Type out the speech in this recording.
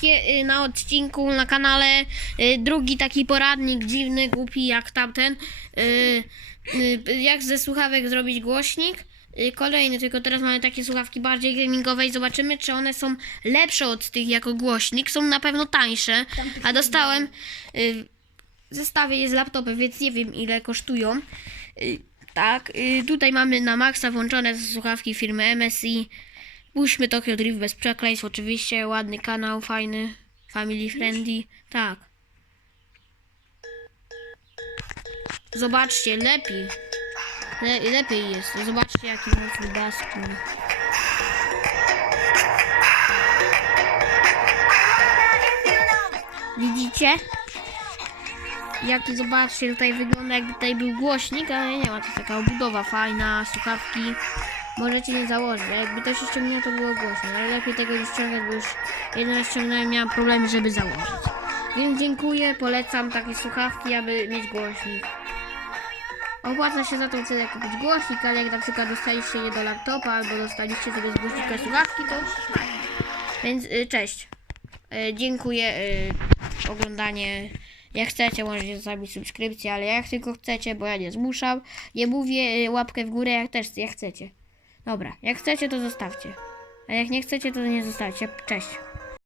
zobaczcie y, na odcinku na kanale y, drugi taki poradnik dziwny, głupi jak tamten. Y, jak ze słuchawek zrobić głośnik. Kolejny, tylko teraz mamy takie słuchawki bardziej gamingowe i zobaczymy, czy one są lepsze od tych jako głośnik. Są na pewno tańsze. A dostałem w zestawie jest laptopy, więc nie wiem ile kosztują. Tak, tutaj mamy na maksa włączone słuchawki firmy MSI. Puśćmy Tokyo Drift bez przekleństw, oczywiście. Ładny kanał, fajny, family friendly. Tak. Zobaczcie, lepiej. Le, lepiej jest. Zobaczcie, jaki mocny bas. tu. Widzicie? Jaki zobaczcie, tutaj wygląda jakby tutaj był głośnik, ale nie ma, to taka obudowa fajna, słuchawki. Możecie nie założyć, a jakby to się ściągnęło, to było głośno, ale lepiej tego nie ściągać, bo już jeden raz ściągnąłem, miałam problemy, żeby założyć. Więc dziękuję, polecam takie słuchawki, aby mieć głośnik. Opłaca się za tą cenę kupić głośnik, ale jak na przykład dostaliście je do laptopa albo dostaliście sobie z głośnika słuchawki, to Więc y, cześć. Y, dziękuję y, oglądanie. Jak chcecie, możecie zostawić subskrypcję, ale jak tylko chcecie, bo ja nie zmuszam. Nie mówię y, łapkę w górę, jak też jak chcecie. Dobra, jak chcecie, to zostawcie. A jak nie chcecie, to nie zostawcie. Cześć.